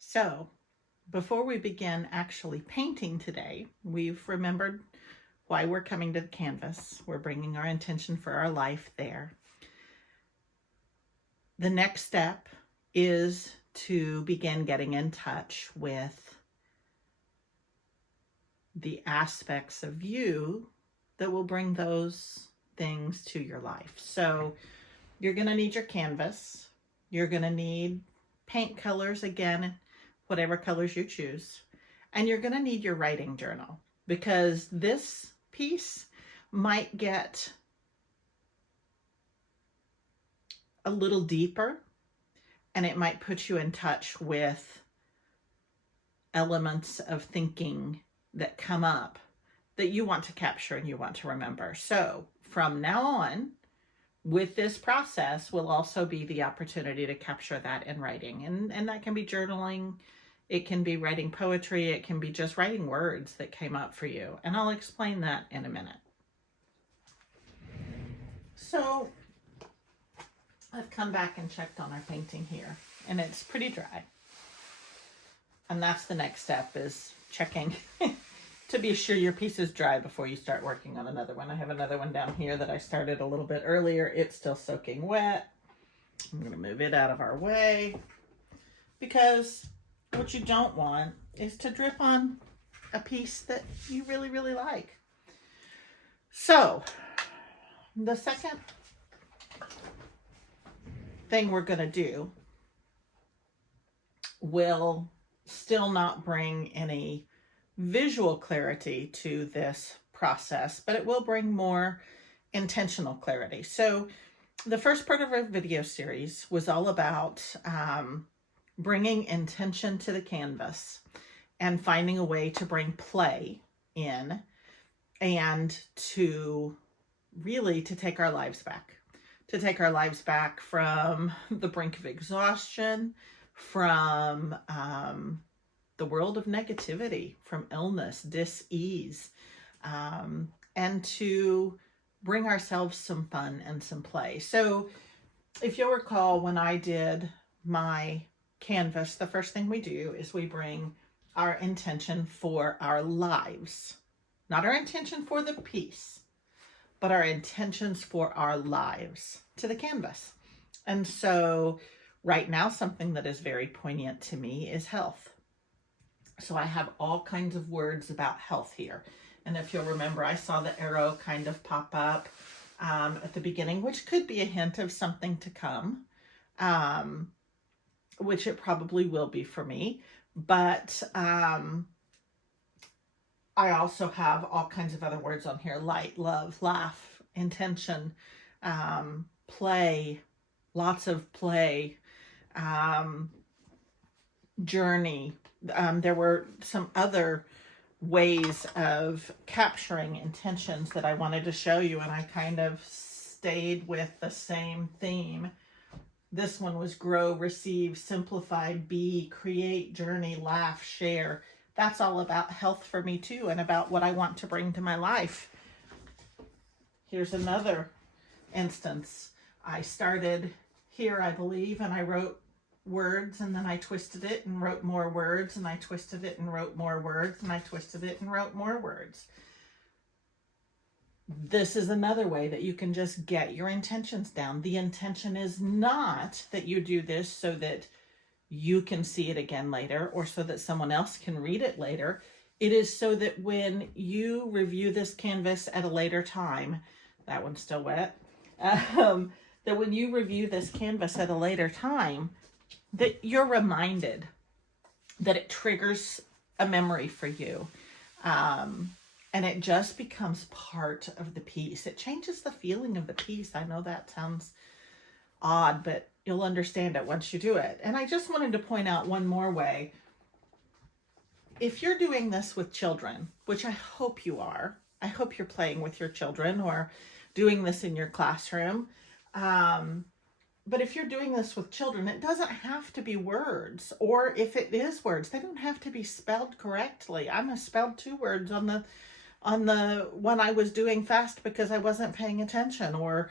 So, before we begin actually painting today, we've remembered why we're coming to the canvas. We're bringing our intention for our life there. The next step is to begin getting in touch with the aspects of you that will bring those things to your life. So, you're going to need your canvas. You're going to need paint colors again, whatever colors you choose. And you're going to need your writing journal because this piece might get a little deeper and it might put you in touch with elements of thinking that come up that you want to capture and you want to remember. So from now on, with this process will also be the opportunity to capture that in writing. And that can be journaling, it can be writing poetry, it can be just writing words that came up for you. And I'll explain that in a minute. So I've come back and checked on our painting here, and it's pretty dry. And that's the next step, is checking to be sure your piece is dry before you start working on another one. I have another one down here that I started a little bit earlier. It's still soaking wet. I'm going to move it out of our way because what you don't want is to drip on a piece that you really, really like. So the second thing we're going to do will still not bring any visual clarity to this process, but it will bring more intentional clarity. So the first part of our video series was all about bringing intention to the canvas and finding a way to bring play in and to really to take our lives back from the brink of exhaustion, from the world of negativity, from illness, dis-ease, and to bring ourselves some fun and some play. So if you'll recall, when I did my canvas, the first thing we do is we bring our intention for our lives, not our intention for the piece, but our intentions for our lives to the canvas. And so right now, something that is very poignant to me is health. So I have all kinds of words about health here. And if you'll remember, I saw the arrow kind of pop up at the beginning, which could be a hint of something to come, which it probably will be for me. But I also have all kinds of other words on here: light, love, laugh, intention, play, lots of play, journey. There were some other ways of capturing intentions that I wanted to show you, and I kind of stayed with the same theme. This one was grow, receive, simplify, be, create, journey, laugh, share. That's all about health for me too, and about what I want to bring to my life. Here's another instance. I started here, I believe, and I wrote words, and then I twisted it and wrote more words, and I twisted it and wrote more words, and I twisted it and wrote more words. This is another way that you can just get your intentions down. The intention is not that you do this so that you can see it again later or so that someone else can read it later. It is so that when you review this canvas at a later time, that one's still wet, that when you review this canvas at a later time, that you're reminded, that it triggers a memory for you. And it just becomes part of the piece. It changes the feeling of the piece. I know that sounds odd, but you'll understand it once you do it. And I just wanted to point out one more way. If you're doing this with children, which I hope you are, I hope you're playing with your children or doing this in your classroom. But if you're doing this with children, it doesn't have to be words. Or if it is words, they don't have to be spelled correctly. I misspelled 2 words on the one I was doing fast because I wasn't paying attention. Or,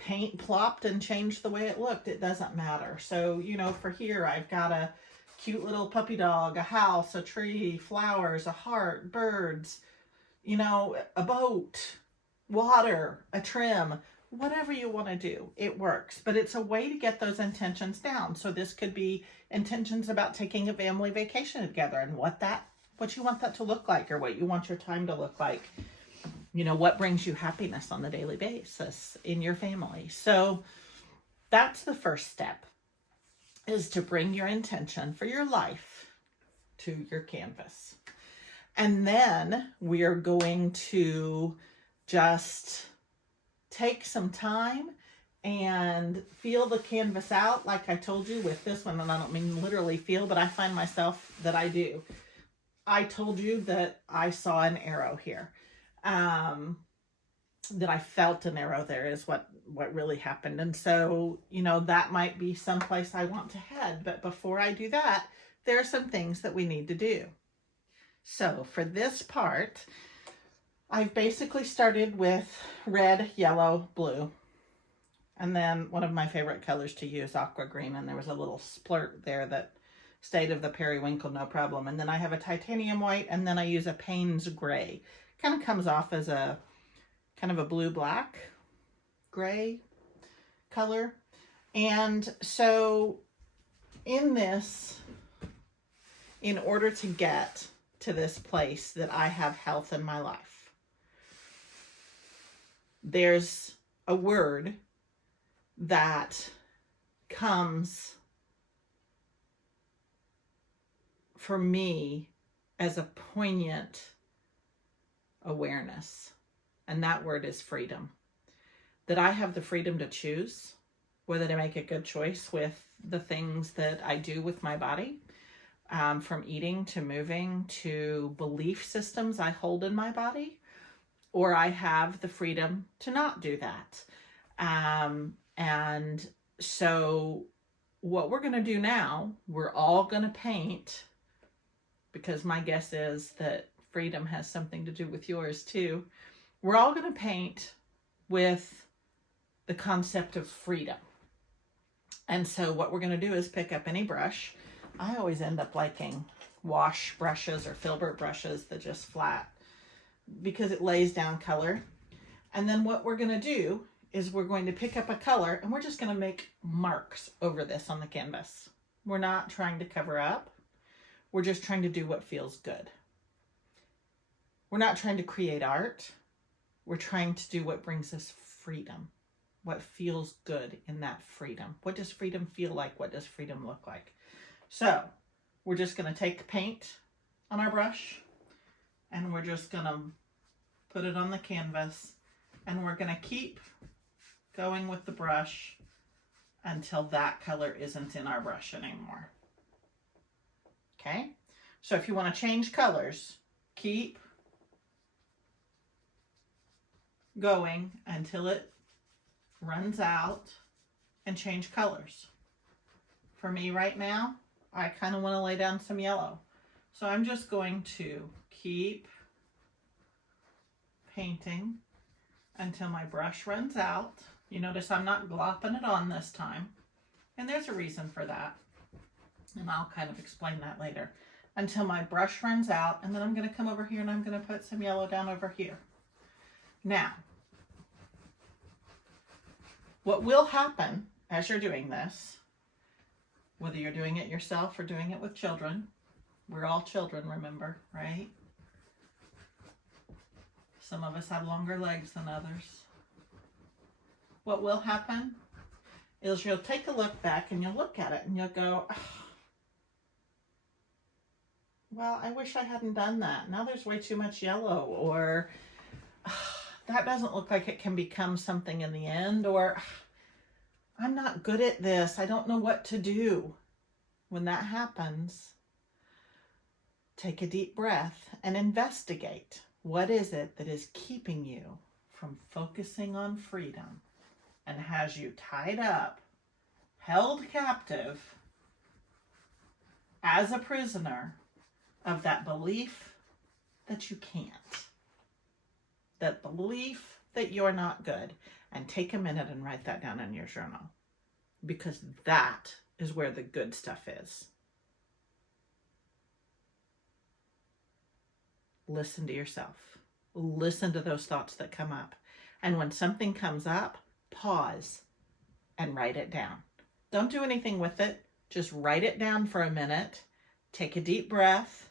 paint plopped and changed the way it looked. It doesn't matter. So, for here, I've got a cute little puppy dog, a house, a tree, flowers, a heart, birds, a boat, water, a trim, whatever you want to do, it works. But it's a way to get those intentions down. So this could be intentions about taking a family vacation together and what you want that to look like, or what you want your time to look like. What brings you happiness on the daily basis in your family. So that's the first step, is to bring your intention for your life to your canvas. And then we are going to just take some time and feel the canvas out, like I told you with this one. And I don't mean literally feel, but I find myself that I do. I told you that I saw an arrow here. That I felt an arrow there is what really happened. And so, that might be someplace I want to head. But before I do that, there are some things that we need to do. So for this part, I've basically started with red, yellow, blue. And then one of my favorite colors to use, aqua green. And there was a little splurt there that stayed of the periwinkle, no problem. And then I have a titanium white, and then I use a Payne's gray. Kind of comes off as a kind of a blue-black gray color. And so in this, in order to get to this place that I have health in my life, there's a word that comes for me as a poignant awareness. And that word is freedom. That I have the freedom to choose whether to make a good choice with the things that I do with my body, from eating to moving to belief systems I hold in my body, or I have the freedom to not do that. And so what we're going to do now, we're all going to paint, because my guess is that freedom has something to do with yours too. We're all going to paint with the concept of freedom. And so what we're going to do is pick up any brush. I always end up liking wash brushes or filbert brushes that just flat, because it lays down color. And then what we're going to do is we're going to pick up a color, and we're just going to make marks over this on the canvas. We're not trying to cover up. We're just trying to do what feels good. We're not trying to create art. We're trying to do what brings us freedom. What feels good in that freedom. What does freedom feel like? What does freedom look like? So we're just going to take paint on our brush, and we're just going to put it on the canvas, and we're going to keep going with the brush until that color isn't in our brush anymore. Okay? So if you want to change colors, keep going until it runs out and change colors. For me right now, I kind of want to lay down some yellow. So I'm just going to keep painting until my brush runs out. You notice I'm not glopping it on this time. And there's a reason for that. And I'll kind of explain that later. Until my brush runs out, and then I'm going to come over here and I'm going to put some yellow down over here. Now, what will happen as you're doing this, whether you're doing it yourself or doing it with children, we're all children, remember, right? Some of us have longer legs than others. What will happen is you'll take a look back and you'll look at it and you'll go, oh, well, I wish I hadn't done that. Now there's way too much yellow, or that doesn't look like it can become something in the end, or I'm not good at this. I don't know what to do. When that happens, take a deep breath and investigate. What is it that is keeping you from focusing on freedom and has you tied up, held captive as a prisoner of that belief that you can't? That belief that you're not good, and take a minute and write that down in your journal, because that is where the good stuff is. Listen to yourself. Listen to those thoughts that come up. And when something comes up, pause and write it down. Don't do anything with it. Just write it down for a minute. Take a deep breath.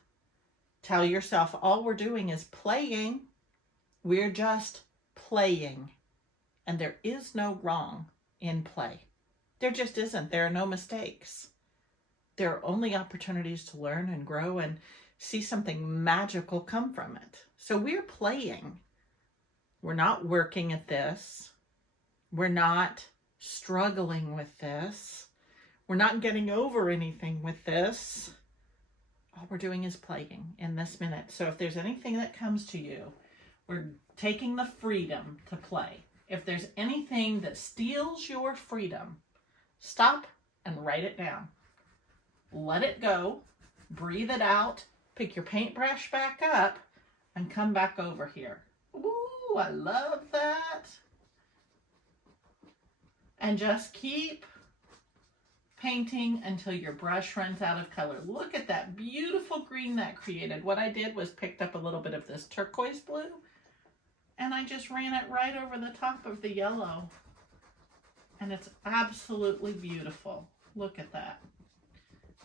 Tell yourself all we're doing is playing. We're just playing. And there is no wrong in play. There just isn't. There are no mistakes. There are only opportunities to learn and grow and see something magical come from it. So we're playing. We're not working at this. We're not struggling with this. We're not getting over anything with this. All we're doing is playing in this minute. So if there's anything that comes to you, we're taking the freedom to play. If there's anything that steals your freedom, stop and write it down. Let it go. Breathe it out. Pick your paintbrush back up and come back over here. Ooh, I love that. And just keep painting until your brush runs out of color. Look at that beautiful green that created. What I did was picked up a little bit of this turquoise blue and I just ran it right over the top of the yellow. And it's absolutely beautiful. Look at that.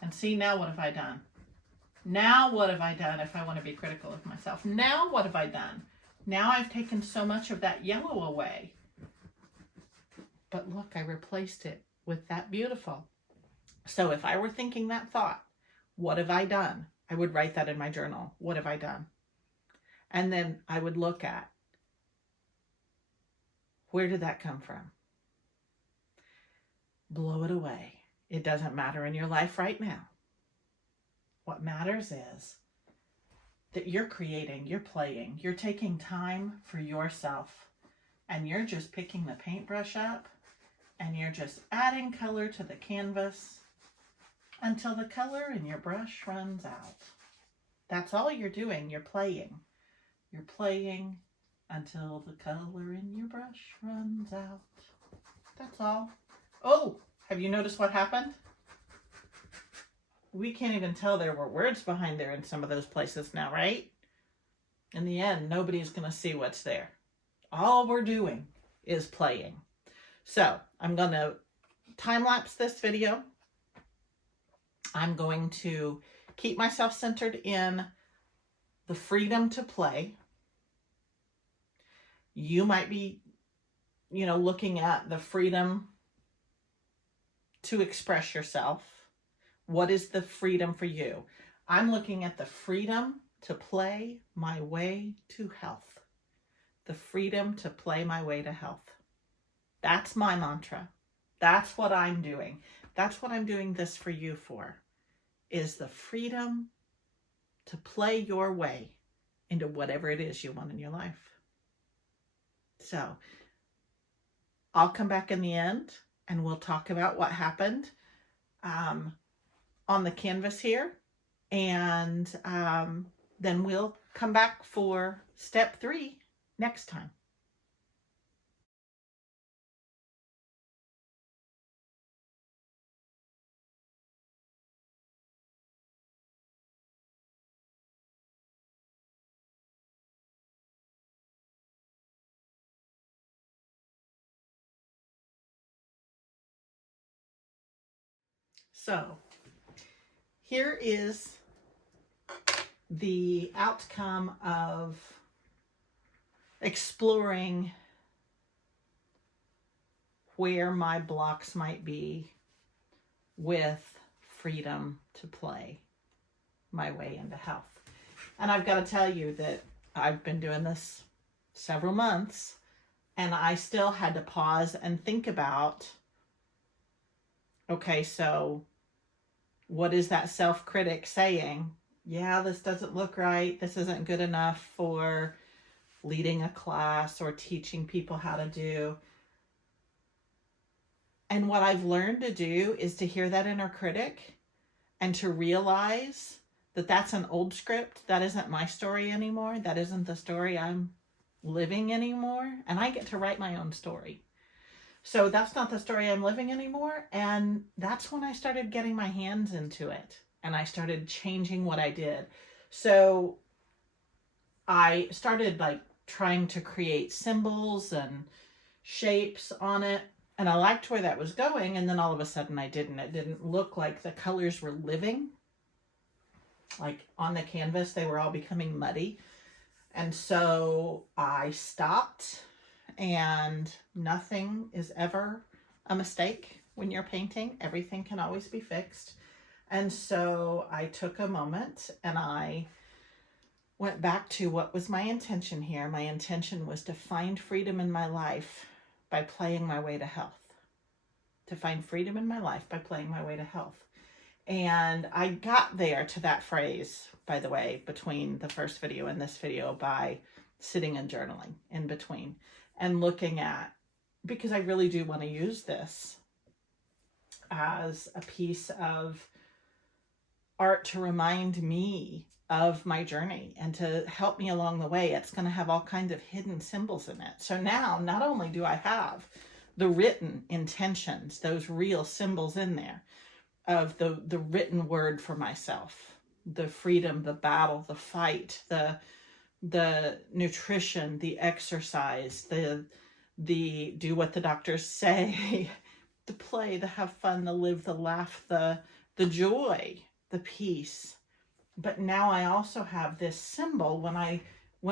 And see, now what have I done? Now what have I done if I want to be critical of myself? Now what have I done? Now I've taken so much of that yellow away. But look, I replaced it with that beautiful. So if I were thinking that thought, what have I done? I would write that in my journal. What have I done? And then I would look at, where did that come from? Blow it away. It doesn't matter in your life right now. What matters is that you're creating, you're playing, you're taking time for yourself, and you're just picking the paintbrush up and you're just adding color to the canvas until the color in your brush runs out. That's all you're doing. You're playing. You're playing until the color in your brush runs out. That's all. Oh, have you noticed what happened? We can't even tell there were words behind there in some of those places now, right? In the end, nobody's going to see what's there. All we're doing is playing. So I'm going to time-lapse this video. I'm going to keep myself centered in the freedom to play. You might be, looking at the freedom to express yourself. What is the freedom for you? I'm looking at the freedom to play my way to health. The freedom to play my way to health. That's my mantra. That's what I'm doing. That's what I'm doing this for you for, is the freedom to play your way into whatever it is you want in your life. So I'll come back in the end and we'll talk about what happened on the canvas here. And then we'll come back for step 3 next time. So here is the outcome of exploring where my blocks might be with freedom to play my way into health. And I've got to tell you that I've been doing this several months and I still had to pause and think about, okay, so what is that self-critic saying? Yeah, this doesn't look right. This isn't good enough for leading a class or teaching people how to do. And what I've learned to do is to hear that inner critic and to realize that that's an old script. That isn't my story anymore. That isn't the story I'm living anymore, and I get to write my own story. So that's not the story I'm living anymore. And that's when I started getting my hands into it and I started changing what I did. So I started like trying to create symbols and shapes on it. And I liked where that was going. And then all of a sudden I didn't. It didn't look like the colors were living. Like on the canvas, they were all becoming muddy. And so I stopped, and nothing is ever a mistake when you're painting. Everything can always be fixed. And so I took a moment and I went back to what was my intention here. My intention was to find freedom in my life by playing my way to health. To find freedom in my life by playing my way to health. And I got there to that phrase, by the way, between the first video and this video by sitting and journaling in between and looking at, because I really do want to use this as a piece of art to remind me of my journey and to help me along the way. It's going to have all kinds of hidden symbols in it. So now, not only do I have the written intentions, those real symbols in there of the written word for myself, the freedom, the battle, the fight, the nutrition, the exercise, the do what the doctors say, the play, the have fun, the live, the laugh, the joy, the peace. But now I also have this symbol when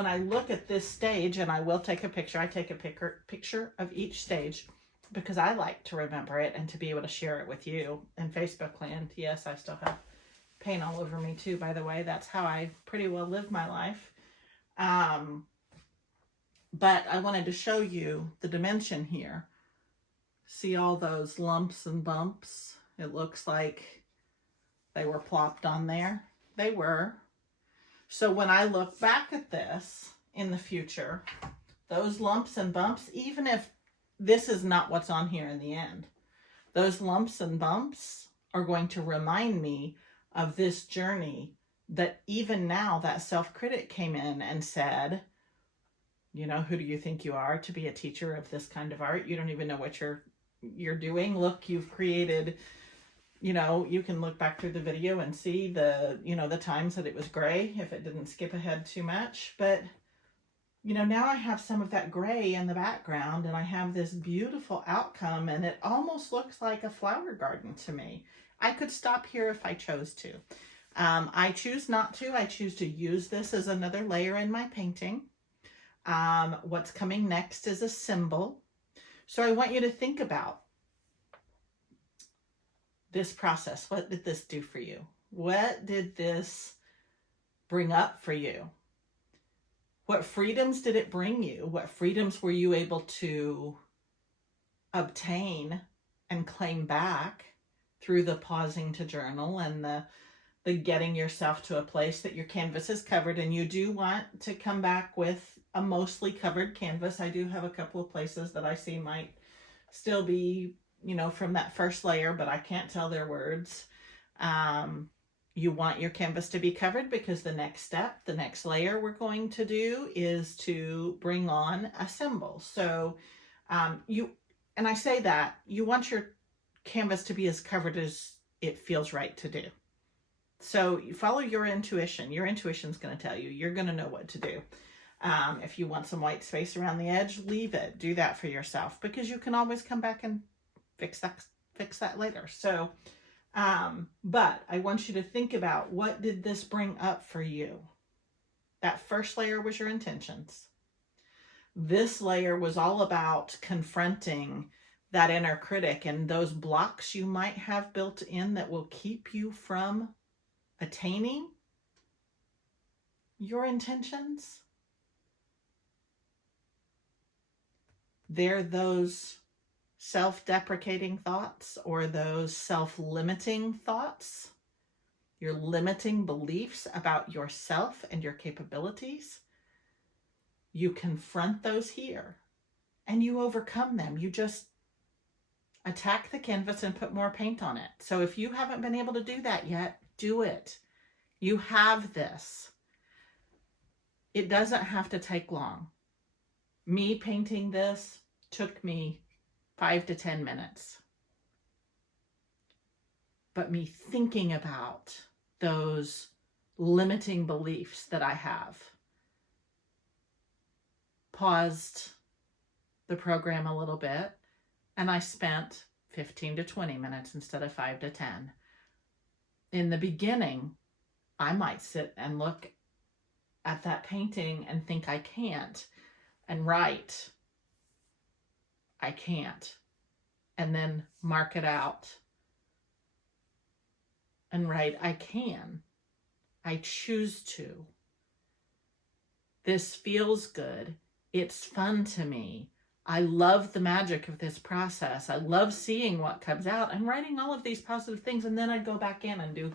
I look at this stage, and I will take a picture. I take a picture of each stage because I like to remember it and to be able to share it with you in Facebook land. Yes, I still have paint all over me too, by the way. That's how I pretty well live my life. But I wanted to show you the dimension here. See all those lumps and bumps? It looks like they were plopped on there. They were. So when I look back at this in the future, those lumps and bumps, even if this is not what's on here in the end, those lumps and bumps are going to remind me of this journey that even now that self-critic came in and said, you know, who do you think you are to be a teacher of this kind of art? You don't even know what you're doing. Look, you've created, you know, you can look back through the video and see the, you know, the times that it was gray if it didn't skip ahead too much. But, you know, now I have some of that gray in the background and I have this beautiful outcome, and it almost looks like a flower garden to me. I could stop here if I chose to. I choose not to. I choose to use this as another layer in my painting. What's coming next is a symbol. So I want you to think about this process. What did this do for you? What did this bring up for you? What freedoms did it bring you? What freedoms were you able to obtain and claim back through the pausing to journal and the getting yourself to a place that your canvas is covered? And you do want to come back with a mostly covered canvas. I do have a couple of places that I see might still be, you know, from that first layer, but I can't tell their words. You want your canvas to be covered because the next step, the next layer we're going to do is to bring on a symbol. So and I say that you want your canvas to be as covered as it feels right to do. So you follow your intuition. Your intuition's going to tell you. You're going to know what to do. If you want some white space around the edge, leave it. Do that for yourself because you can always come back and fix that later. So, but I want you to think about, what did this bring up for you? That first layer was your intentions. This layer was all about confronting that inner critic and those blocks you might have built in that will keep you from attaining your intentions. They're those self-deprecating thoughts or those self-limiting thoughts, your limiting beliefs about yourself and your capabilities. You confront those here and you overcome them. You just attack the canvas and put more paint on it. So if you haven't been able to do that yet, do it. You have this. It doesn't have to take long. Me painting this took me 5 to 10 minutes. But me thinking about those limiting beliefs that I have paused the program a little bit, and I spent 15 to 20 minutes instead of 5 to 10. In the beginning, I might sit and look at that painting and think I can't, and write, I can't, and then mark it out and write, I can, I choose to. This feels good. It's fun to me. I love the magic of this process. I love seeing what comes out and writing all of these positive things. And then I'd go back in and do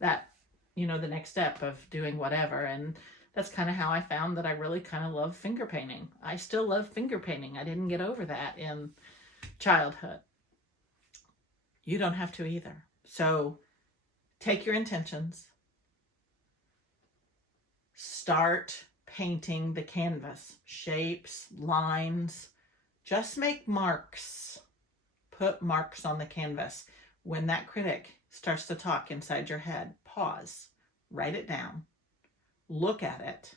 that, the next step of doing whatever. And that's kind of how I found that I really kind of love finger painting. I still love finger painting. I didn't get over that in childhood. You don't have to either. So take your intentions. Start painting the canvas. Shapes, lines. Just make marks. Put marks on the canvas. When that critic starts to talk inside your head, pause. Write it down. Look at it.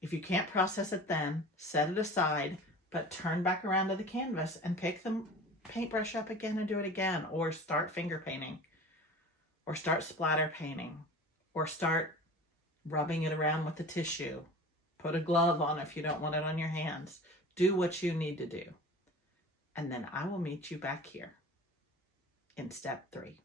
If you can't process it then, set it aside, but turn back around to the canvas and pick the paintbrush up again and do it again, or start finger painting, or start splatter painting, or start rubbing it around with the tissue. Put a glove on if you don't want it on your hands. Do what you need to do. And then I will meet you back here in step 3.